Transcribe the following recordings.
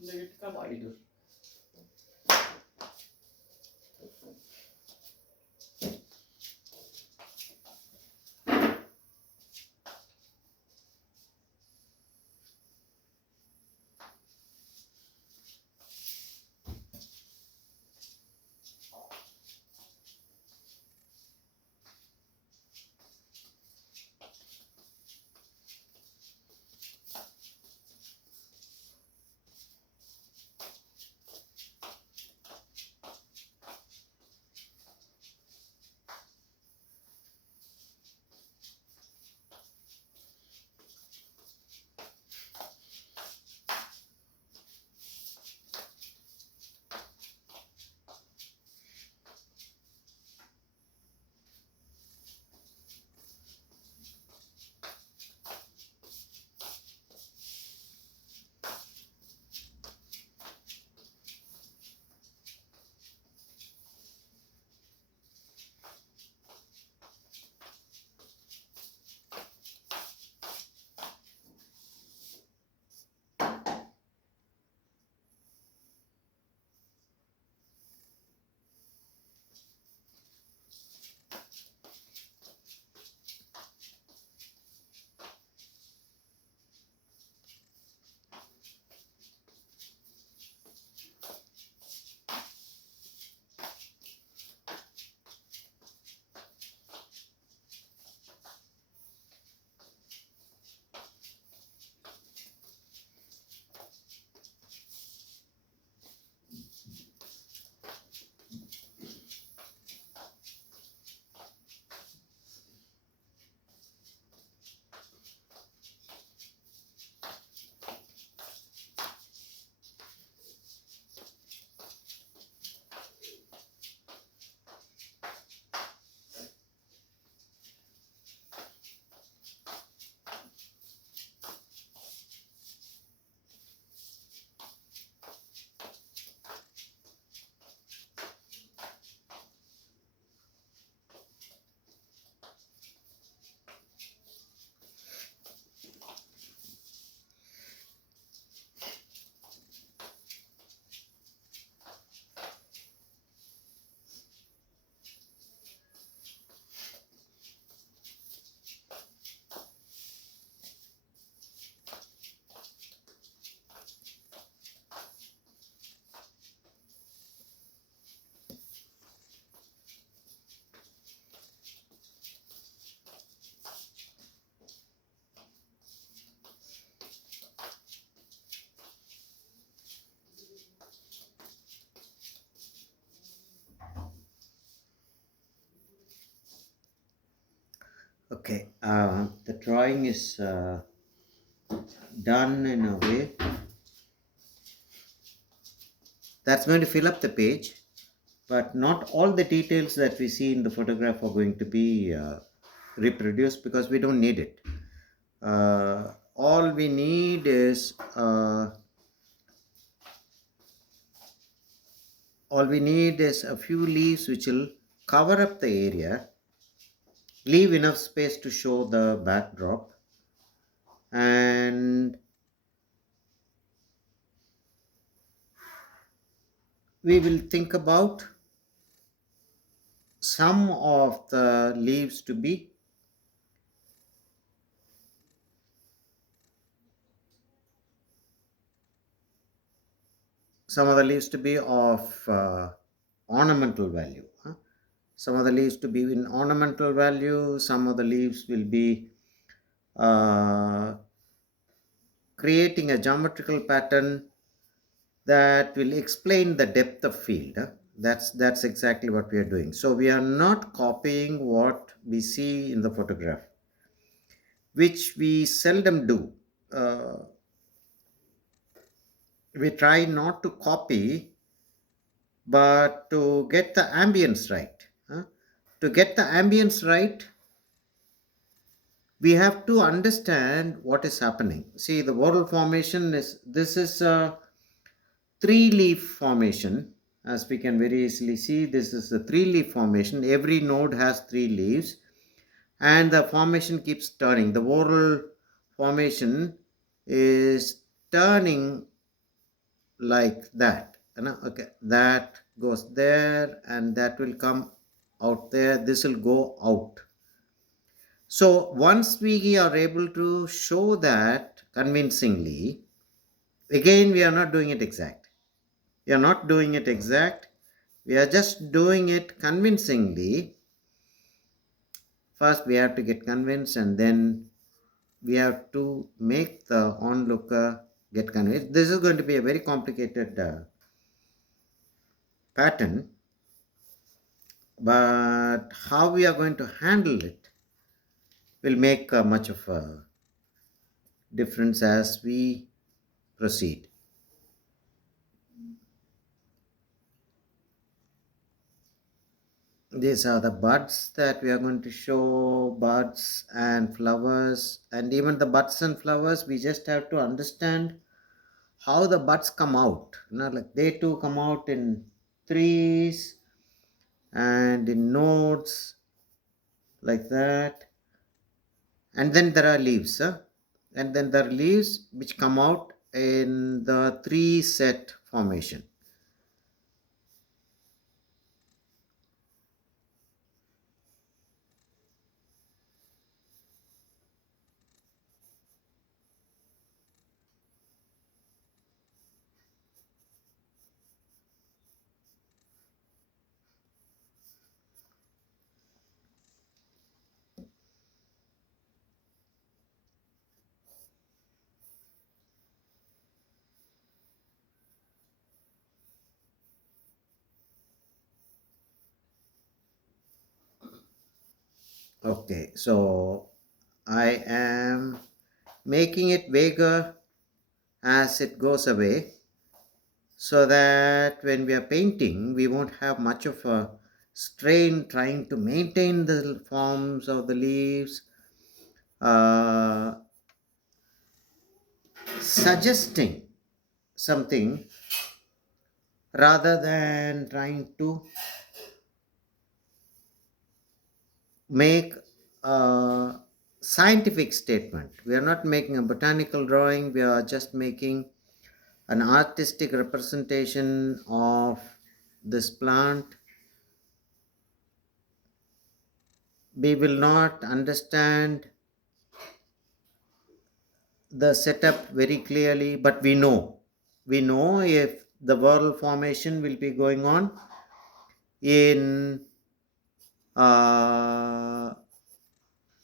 Watercolor. Okay, the drawing is done in a way that's going to fill up the page, but not all the details that we see in the photograph are going to be reproduced because we don't need it. All we need is a few leaves which will cover up the area, leave enough space to show the backdrop, and we will think about some of the leaves to be of ornamental value. Some of the leaves to be in ornamental value, some of the leaves will be uh, creating a geometrical pattern that will explain the depth of field. That's exactly what we are doing. So we are not copying what we see in the photograph, which we seldom do. Uh, we try not to copy, but to get the ambience right. To get the ambience right, we have to understand what is happening. See, the whorl formation is this is a three leaf formation. As we can very easily see, this is a three leaf formation. Every node has three leaves, and the formation keeps turning. The whorl formation is turning like that, okay, that goes there and that will come out there, this will go out. So once we are able to show that convincingly, again we are not doing it exact, we are not doing it exact, we are just doing it convincingly. First we have to get convinced, and then we have to make the onlooker get convinced. This is going to be a very complicated pattern, but how we are going to handle it will make much of a difference as we proceed. These are the buds that we are going to show, buds and flowers, and even the buds and flowers, we just have to understand how the buds come out. Like they too come out in trees and in nodes like that. And then there are leaves, huh? And then there are leaves which come out in the three set formation. Okay, so I am making it vaguer as it goes away, so that when we are painting we won't have much of a strain trying to maintain the forms of the leaves, uh, suggesting something rather than trying to make a scientific statement. We are not making a botanical drawing, we are just making an artistic representation of this plant. We will not understand the setup very clearly, but we know if the whorl formation will be going on in uh,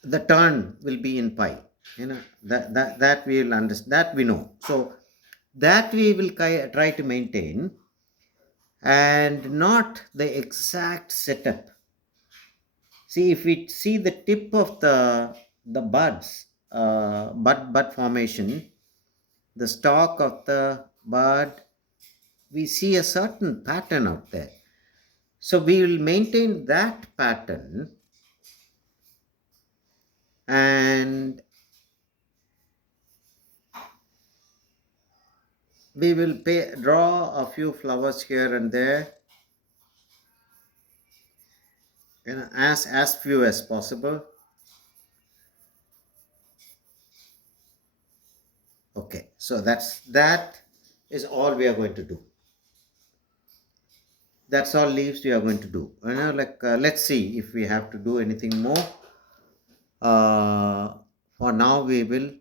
the turn will be in pi, that we will understand, that we know. So that we will try to maintain, and not the exact setup. See, if we see the tip of the buds, bud formation, the stalk of the bud, we see a certain pattern out there. So we will maintain that pattern, and we will draw a few flowers here and there, as few as possible. Okay, so that is all we are going to do. That's all leaves we are going to do. Let's see if we have to do anything more. For now we will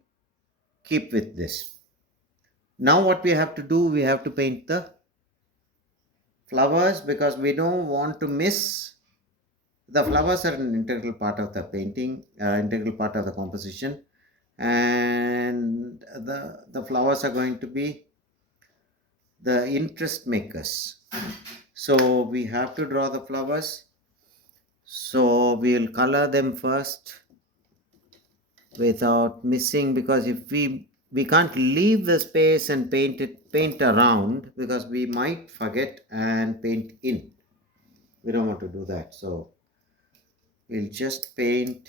keep with this. Now what we have to do, we have to paint the flowers, because we don't want to miss. The flowers are an integral part of the painting, integral part of the composition, and the flowers are going to be the interest makers. So we have to draw the flowers. So we'll color them first without missing, because if we can't leave the space and paint around, because we might forget and paint in. We don't want to do that. So we'll just paint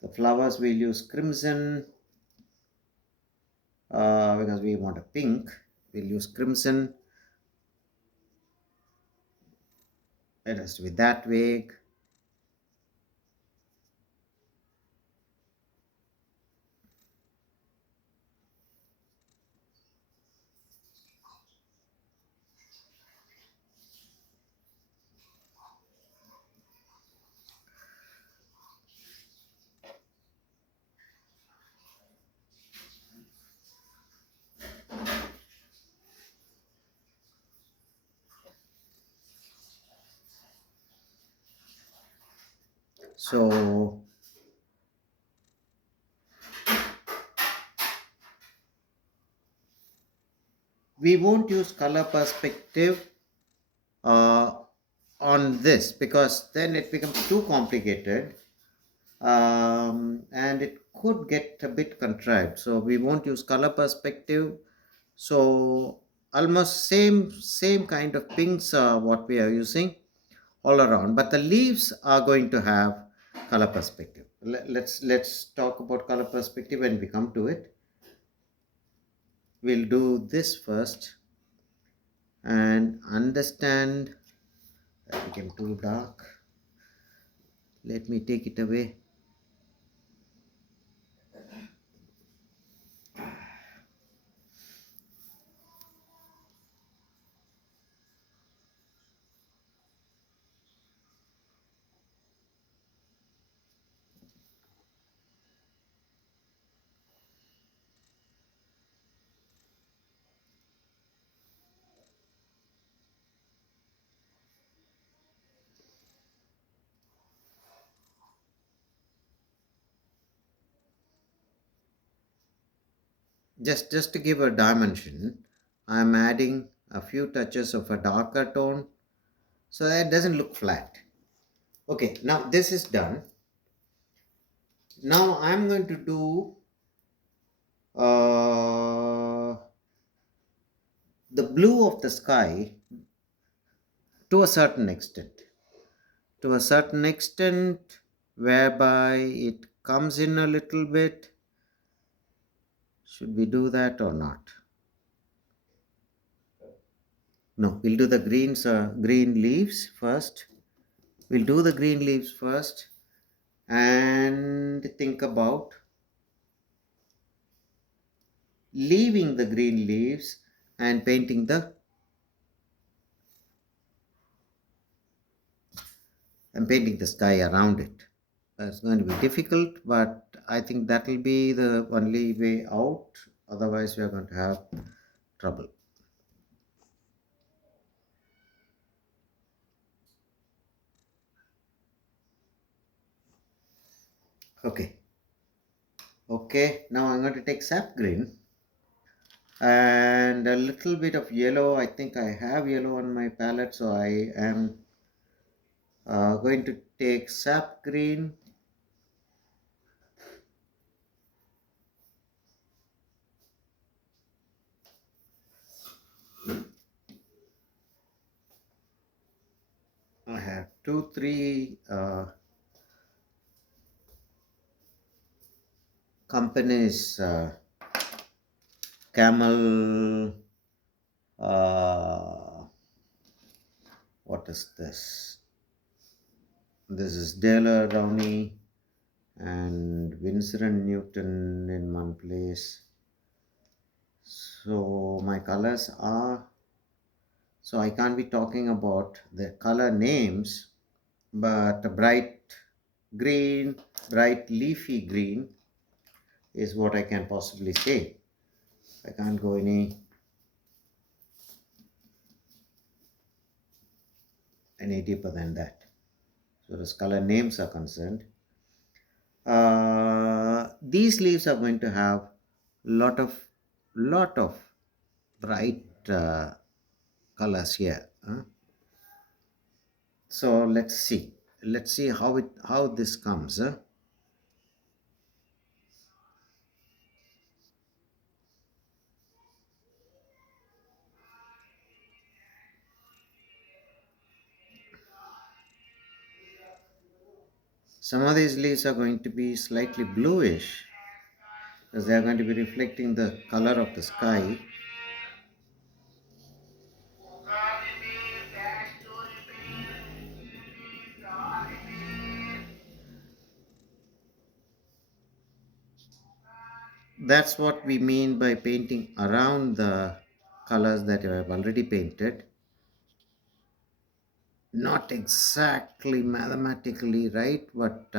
the flowers. We'll use crimson, because we want a pink. We'll use crimson. It has to be that vague. So we won't use color perspective uh, on this because then it becomes too complicated, and it could get a bit contrived. So we won't use color perspective. So almost same kind of pinks are what we are using all around, but the leaves are going to have color perspective. Let's talk about color perspective when we come to it. We'll do this first and understand. That became too dark. Let me take it away. Just to give a dimension, I'm adding a few touches of a darker tone so that it doesn't look flat. Okay, now this is done. Now I'm going to do uh, the blue of the sky to a certain extent. To a certain extent, whereby it comes in a little bit. Should we do that or not? No, we'll do the green leaves first. We'll do the green leaves first and think about leaving the green leaves and painting the sky around it. It's going to be difficult, but I think that will be the only way out. Otherwise, we are going to have trouble. Okay. Okay. Now I'm going to take sap green and a little bit of yellow. I think I have yellow on my palette, so I am going to take sap green. I have two, three companies, Camel, uh, what is this? This is Dale Downey and Winsor and Newton in one place. So my colors are, so I can't be talking about the color names, but a bright green, bright leafy green is what I can possibly say. I can't go any deeper than that. So as color names are concerned, these leaves are going to have lot of bright colors here. So let's see how this comes. Some of these leaves are going to be slightly bluish because they are going to be reflecting the color of the sky. That's what we mean by painting around the colors that you have already painted. Not exactly mathematically right, but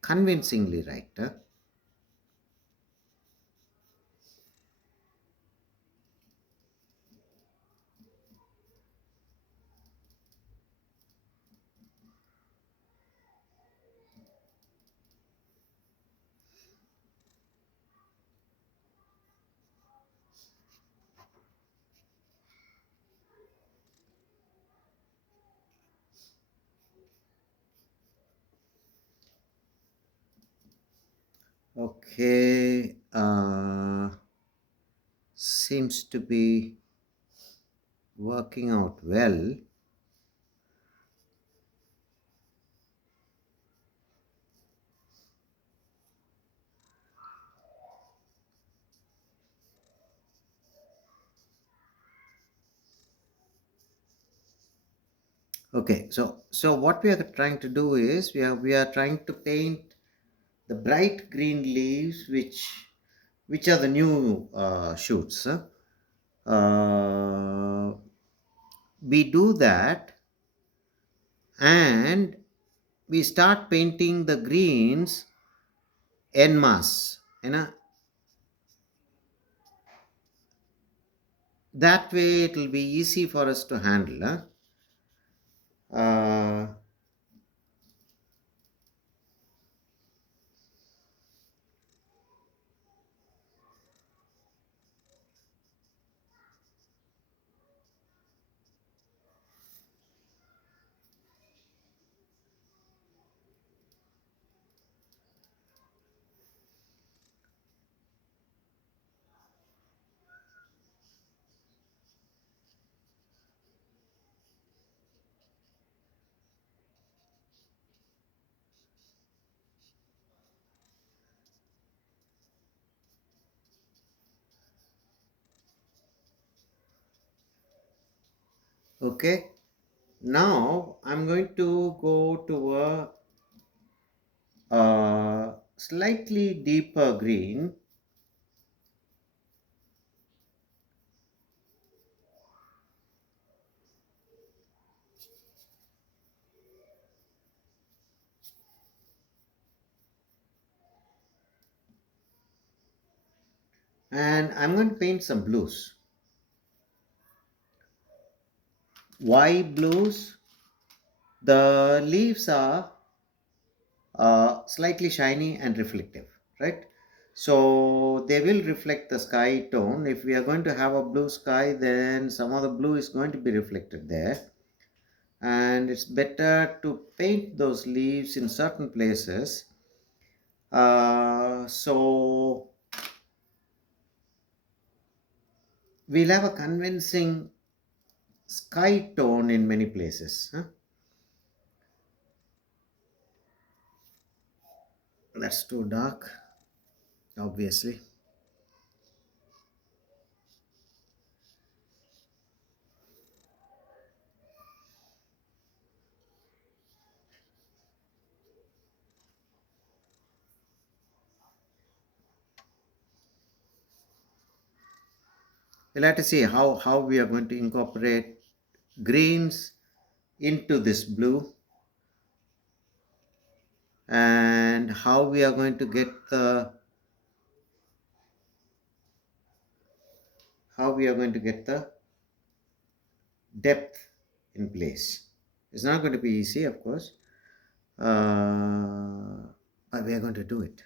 convincingly right. Okay, seems to be working out well. Okay, so what we are trying to do is we are trying to paint the bright green leaves, which are the new shoots. Huh? We do that, and we start painting the greens en masse. That way it will be easy for us to handle. Huh? Uh, okay. Now I'm going to go to a slightly deeper green, and I'm going to paint some blues. Why blues? The leaves are slightly shiny and reflective, right? So they will reflect the sky tone. If we are going to have a blue sky, then some of the blue is going to be reflected there. And it's better to paint those leaves in certain places. So we'll have a convincing sky tone in many places. Huh? That's too dark, obviously. We'll have to see how we are going to incorporate greens into this blue, and how we are going to get the depth in place. It's not going to be easy, of course, but we are going to do it.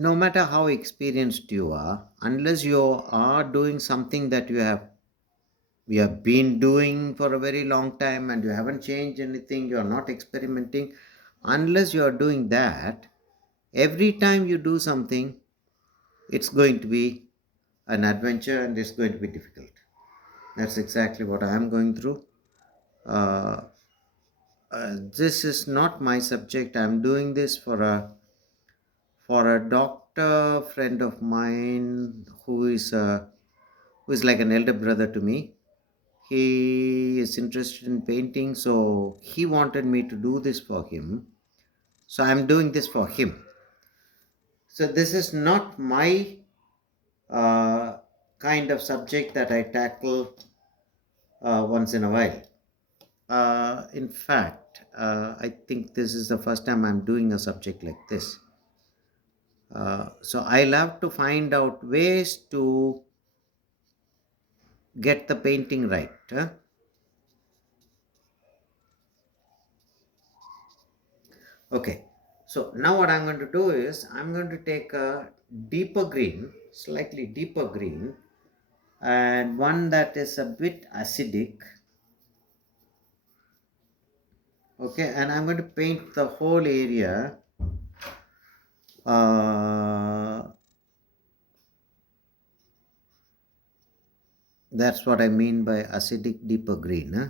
No matter how experienced you are, unless you are doing something that you have been doing for a very long time and you haven't changed anything, you are not experimenting, unless you are doing that, every time you do something, it's going to be an adventure and it's going to be difficult. That's exactly what I am going through. uh, this is not my subject. I'm doing this for a doctor friend of mine who is like an elder brother to me. He is interested in painting, so he wanted me to do this for him. So I'm doing this for him. So this is not my uh, kind of subject that I tackle once in a while. In fact, but I think this is the first time I'm doing a subject like this. So I'll have to find out ways to get the painting right. Huh? Okay, so now what I'm going to do is I'm going to take a deeper green, slightly deeper green, and one that is a bit acidic. Okay, and I'm going to paint the whole area. Uh, that's what I mean by acidic deeper green. Huh?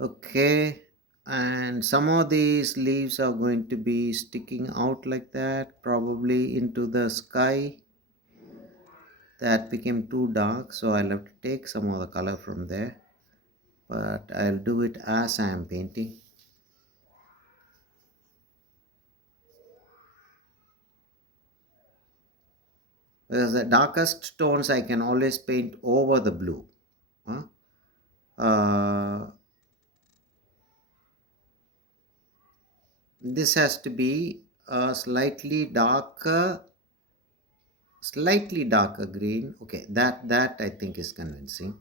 Okay, and some of these leaves are going to be sticking out like that, probably into the sky. That became too dark, so I'll have to take some of the color from there, but I'll do it as I am painting. Because the darkest tones I can always paint over the blue. Huh? Uh, this has to be a slightly darker green. Okay, that I think is convincing.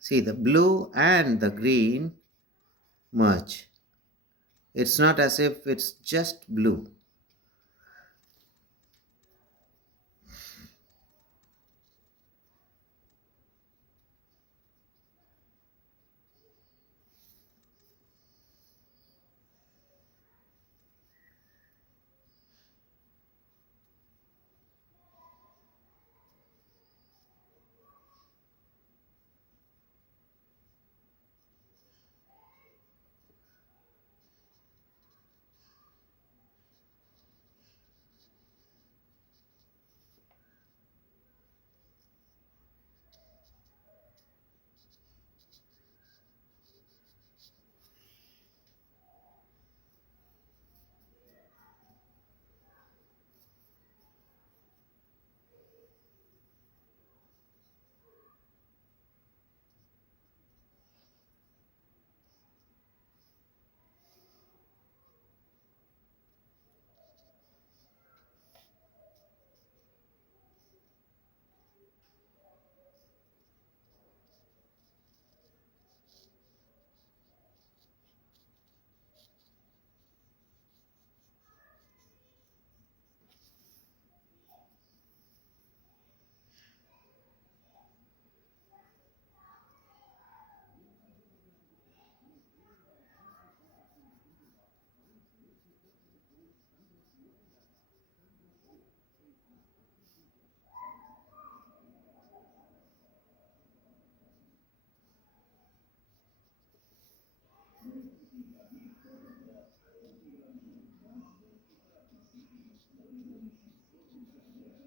See, the blue and the green merge. It's not as if it's just blue.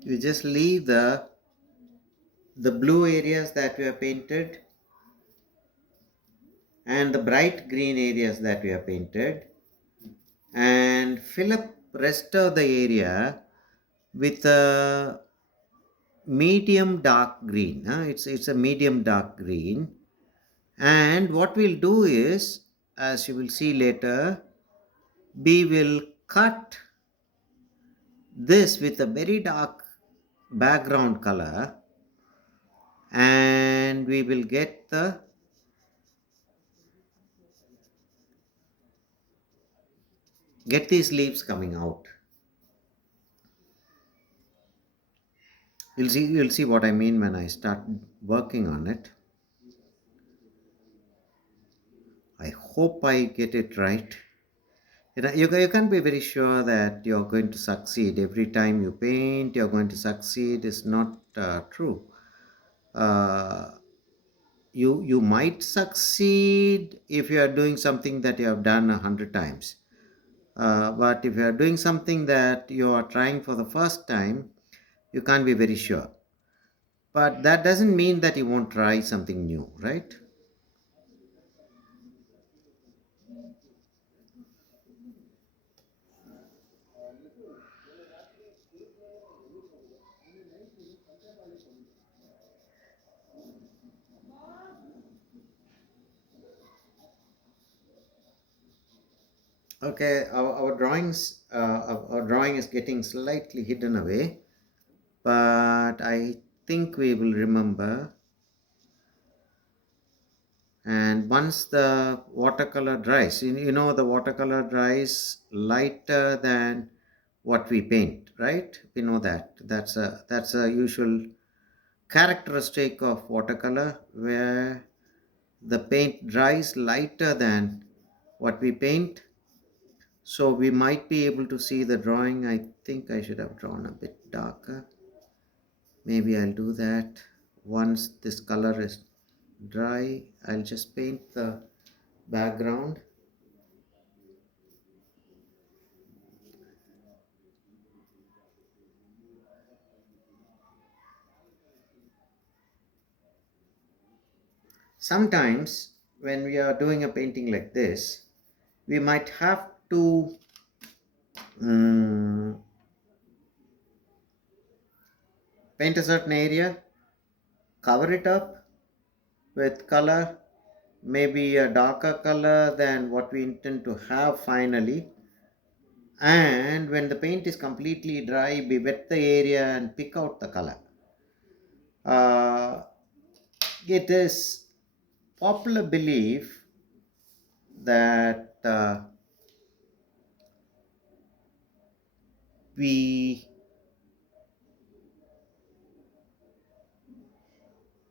You just leave the blue areas that we have painted and the bright green areas that we have painted, and fill up rest of the area with a medium dark green. It's a medium dark green, and what we'll do is, as you will see later, we will cut this with a very dark background color, and we will get these leaves coming out. You'll see what I mean when I start working on it. I hope I get it right. You can't be very sure that you're going to succeed every time you paint. You're going to succeed is not true. uh, you might succeed if you are doing something that you have done 100 times, But if you are doing something that you are trying for the first time, you can't be very sure. But that doesn't mean that you won't try something new, right? Okay, our drawing is getting slightly hidden away, but I think we will remember. And once the watercolor dries, you know the watercolor dries lighter than what we paint, right? We know that. That's a usual characteristic of watercolor, where the paint dries lighter than what we paint. So we might be able to see the drawing. I think I should have drawn a bit darker. Maybe I'll do that. Once this color is dry, I'll just paint the background. Sometimes when we are doing a painting like this, we might have to mm, paint a certain area, cover it up with color, maybe a darker color than what we intend to have finally. And when the paint is completely dry, we wet the area and pick out the color. Uh, it is popular belief that we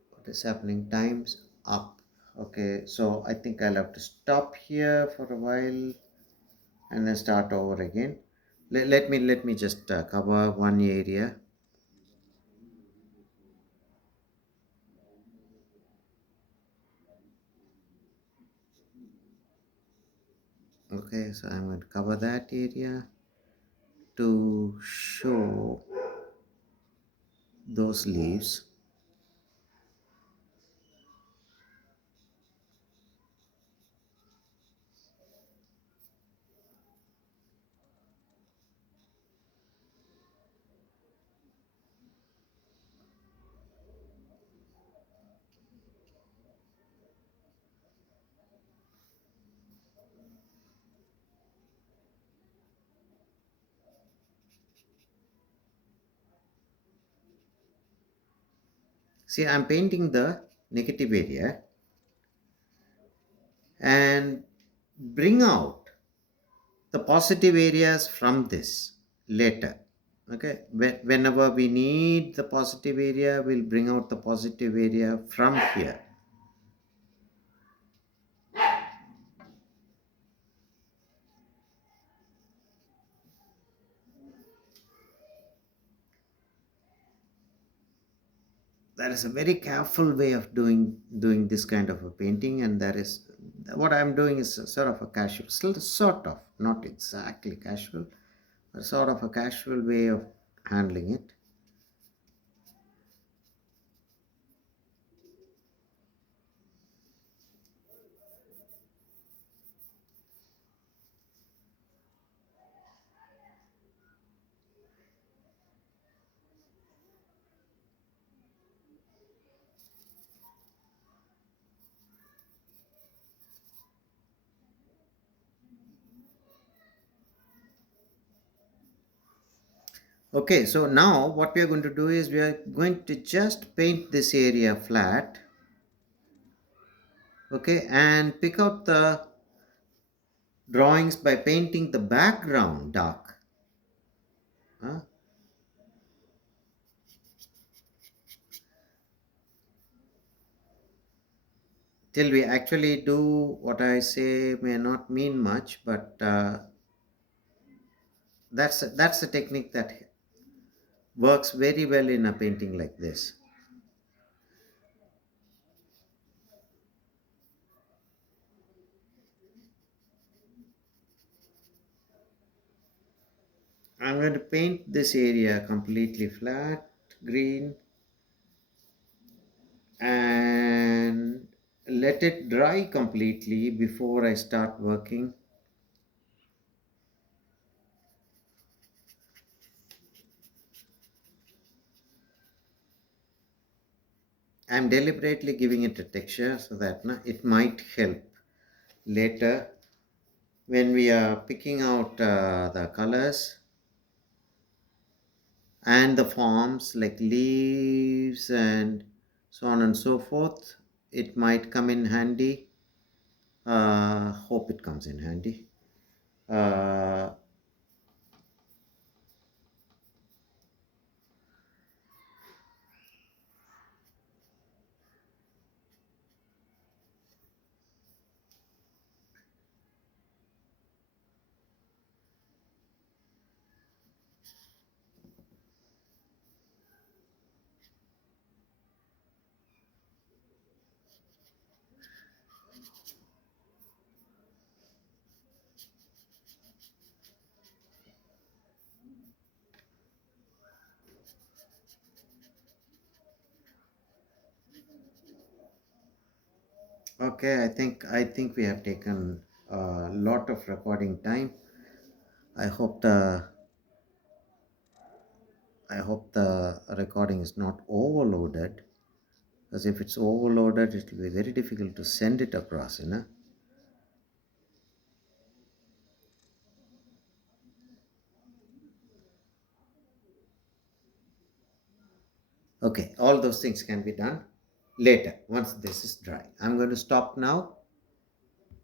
what is happening, time's up. Okay, so I think I'll have to stop here for a while and then start over again. Let me just cover one area. Okay, so I'm going to cover that area to show those leaves. See, I'm painting the negative area and bring out the positive areas from this later. Okay, whenever we need the positive area, we'll bring out the positive area from here. That is a very careful way of doing this kind of a painting, and that is what I'm doing is sort of a casual, sort of, not exactly casual, but sort of a casual way of handling it. Okay, so now what we are going to do is we are going to just paint this area flat. Okay, and pick out the drawings by painting the background dark. Huh? Till we actually do what I say may not mean much, but that's a technique that works very well in a painting like this. I'm going to paint this area completely flat, green, and let it dry completely before I start working. I'm deliberately giving it a texture so that it might help later when we are picking out the colors and the forms like leaves and so on and so forth. It might come in handy. Hope it comes in handy. Uh, okay, I think we have taken a lot of recording time. I hope the I hope the recording is not overloaded, because if it's overloaded, it will be very difficult to send it across. Okay, all those things can be done later once this is dry. I'm going to stop now